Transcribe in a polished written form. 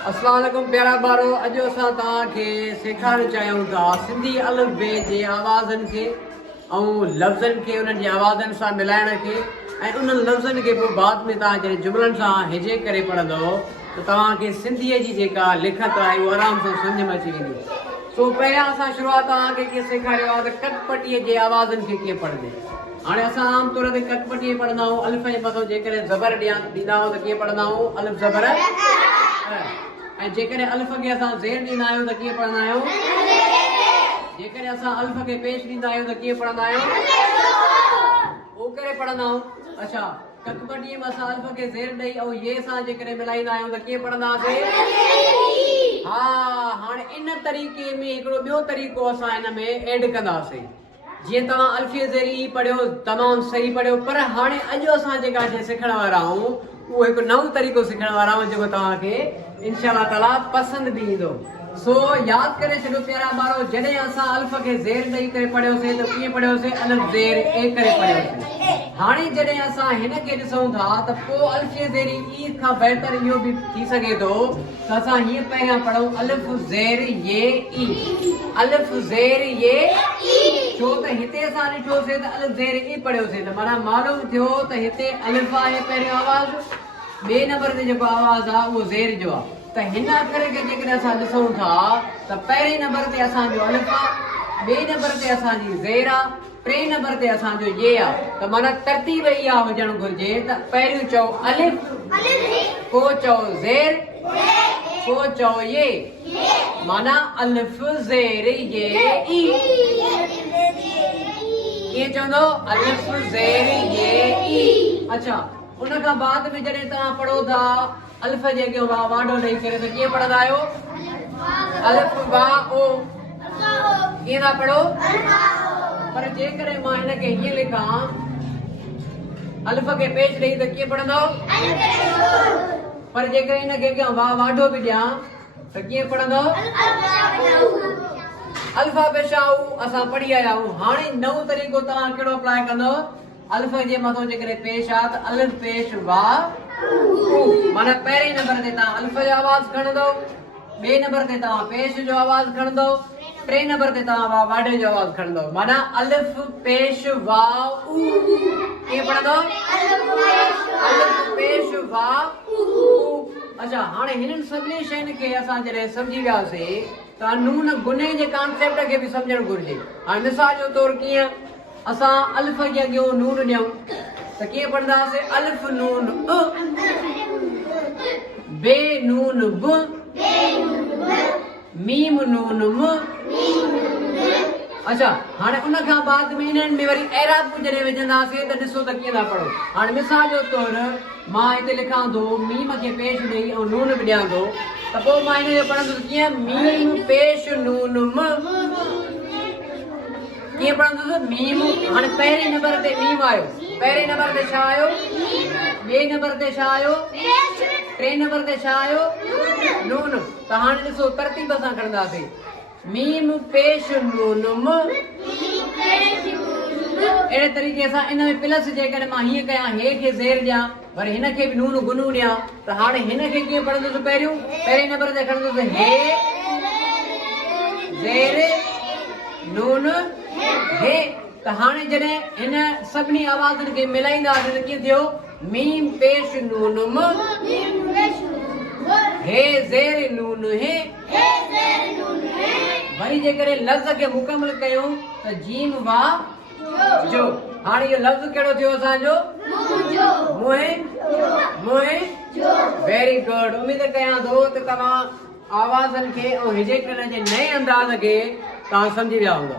अस्सलाम वालेकुम प्यारा बारो। अॼु असां तव्हांखे सेखारणु चाहियूं था सिंधी अलिफ बे जे आवाज़नि खे ऐं लफ़्ज़नि खे उन्हनि जे आवाज़नि सां मिलाइण खे ऐं उन्हनि लफ़्ज़नि खे पोइ बाद में तव्हां जॾहिं जुमलनि सां हिजे करे पढ़ंदव त तव्हांखे सिंधीअ जी जेका लिखत आहे उहा आराम सां सम्झ में अची वेंदी। सो पहिरियां असां शुरूआत तव्हांखे कीअं सेखारियो आहे त कटपटीअ जे आवाज़नि खे कीअं पढ़ंदे। हाणे असां आमतौर ते कटपटीअ पढ़ंदा आहियूं अलिफ जे मथां जेकॾहिं ज़बर ॾींदा आहियूं त कीअं पढ़ंदा आहियूं अलिफ ज़बर ऐं जेकॾहिं अलिफ खे असां ज़ेर ॾींदा आहियूं त कीअं पढ़ंदा आहियूं। जेकॾहिं असां अलिफ खे पेश ॾींदा आहियूं त कीअं पढ़ंदा आहियूं ओ करे पढ़ंदा आहियूं। अच्छा कटपटीअ में असां अलिफ खे ज़ेर ॾेई ऐं ये सां जेकॾहिं मिलाईंदा आहियूं त कीअं पढ़ंदासीं। हा हाणे इन तरीक़े में हिकिड़ो ॿियो तरीक़ो असां हिन में ऐड कंदासीं। जीअं तव्हां अल्फिय ज़ेरी पढ़ियो तमामु सही पढ़ियो, पर हाणे अॼु असां जेका शइ सिखण वारा आहियूं उहो हिकु नओं तरीक़ो सिखण वारा आहियूं जेको तव्हांखे इंशाअल्लाह ताला पसंदि बि ईंदो। सो यादि करे छॾियो प्यारा ॿारो, जॾहिं असां अलिफ खे ज़ेर ॾेई करे पढ़ियोसीं त कीअं पढ़ियोसीं अलिफ ज़ेर ए करे पढ़ियोसीं। हाणे जॾहिं असां हिन खे ॾिसूं था त पोइ अल्फिय ज़ेरी ई खां बहितर इहो बि थी सघे थो त असां हीअं पहिरियां पढ़ूं अलिफ ज़ेर ये ई अलिफ ज़ेर ये छो त हिते असां ॾिठोसीं त अलिफ ज़ेर ई पढ़ियोसीं त माना मालूम थियो त हिते अलिफ आहे पहिरियों आवाज़, ॿिए नंबर ते जेको आवाज़ आहे उहो ज़ेर जो आहे। त हिन अखर खे जेकॾहिं असां ॾिसूं था त पहिरें नंबर ते असांजो अलिफ आहे, ॿिए नंबर ते असांजी ज़ेर आहे, टे नंबर ते असांजो ये आहे। त माना तरतीब इहा हुजणु घुरिजे त पहिरियों चओ अलिफ पोइ चओ ज़ेर पोइ चओ ये, माना अलिफ ज़ेर ये ई। कीअं चवंदो अलिफ ज़ेर ये ई। अच्छा उन खां बाद में जॾहिं तव्हां पढ़ो था अलिफ जे अॻियां वाडो ॾेई करे त कीअं पढ़ंदा आहियो अलिफ वा ओ। कीअं था पढ़ो, पर जेकॾहिं मां हिन खे हीअं लिखां अलिफ खे पेश ॾेई त कीअं पढ़ंदो, पर जेकॾहिं हिन खे अॻियां वाडो बि ॾियां त कीअं पढ़ंदो अल्फा पेशाऊ। असां पढ़ी आया आहियूं। हाणे नओं तरीक़ो तव्हां कहिड़ो अप्लाई कंदव, अलिफ जे मथां जेकॾहिं पेश आहे त अलिफ पेश वा माना पहिरें नंबर ते तव्हां अलिफ जो आवाज़ खणंदव, ॿिए नंबर ते तव्हां पेश जो आवाज़ खणंदव, टे नंबर ते तव्हां वाडे जो आवाज़ खणंदव, माना अलिफ पेश वा उ। कीअं पढ़ंदो अलिफ पेश वा उ। अच्छा हाणे हिननि सभिनी शयुनि खे असां जॾहिं सम्झी वियासीं त नून गुने जे कॉन्सेप्ट खे बि सम्झणु घुरिजे। हाणे मिसाल जो तौरु कीअं असां अलिफ जे अॻियां नून ॾियूं त कीअं पढ़ंदासीं अलिफ नून अ, बे नून ब, मीम नून म। अच्छा हाणे उन खां बाद में इन्हनि में वरी एराब जॾहिं विझंदासीं त ॾिसो त कीअं था पढ़ो। हाणे मिसाल जो तौरु मां हिते लिखां थो मीम खे पेश ॾेई ऐं नून बि ॾियां थो त पोइ मां हिन जो पढ़ंदुसि कीअं मीम पेश नून म। कीअं पढ़ंदुसि मीम। हाणे पहिरें नंबर ते मीम आयो, पहिरें नंबर ते छा आयो, ॿिए नंबर ते छा आयो, टे नंबर ते छा आयो नून। त हाणे ॾिसो तरतीब सां खणंदासीं मीम पेश नून म। अहिड़े तरीक़े सां इन में प्लस जेकॾहिं मां हीअं कयां हे खे ज़ेर ॾियां वरी हिन खे बि नून गुनू ॾियां त हाणे हिन खे कीअं पढ़ंदुसि, पहिरियों पहिरें नंबर ते खणंदुसि हे ज़ेर नून हे। त हाणे जॾहिं हिन सभिनी आवाज़नि खे मिलाईंदासीं त कीअं थियो मीम पेश नून म हे ज़ेर नून हे। वरी जेकॾहिं लफ़्ज़ खे मुकमल कयूं त जीम वा जो। हाणे इहो लफ़्ज़ कहिड़ो थियो असांजो मुहे मुहे। Very good. उमेद कयां थो त तव्हां आवाज़नि खे ऐं हिजे करण जे नए अंदाज़ खे तव्हां सम्झी विया हूंदा।